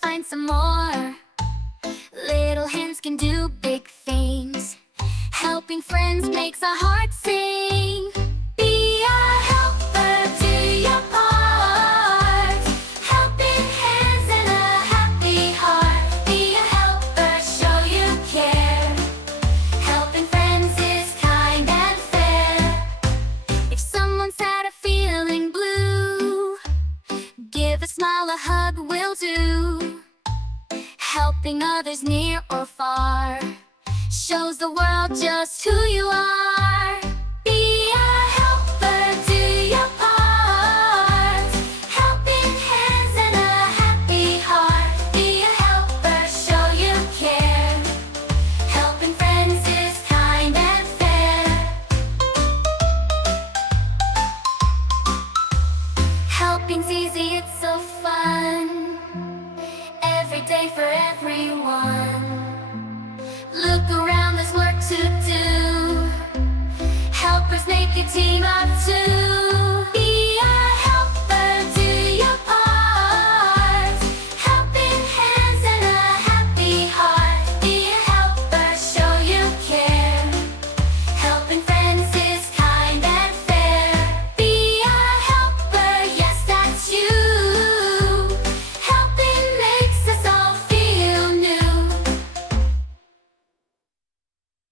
find some more. Little hands can do big things. Helping friends makes our heart sing. Be a helper, do your part. Helping hands and a happy heart. Be a helper, show you care. Helping friends is kind and fair. If someone's sad or feeling blue, give a smile, a hug will do. Helping others near or far shows the world just who you are. Be a helper, do your part. Helping hands and a happy heart. Be a helper, show you care. Helping friends is kind and fair. Helping's easy, it's so fun. Every day for everyone. Look around, there's work to do. Helpers make a team of two.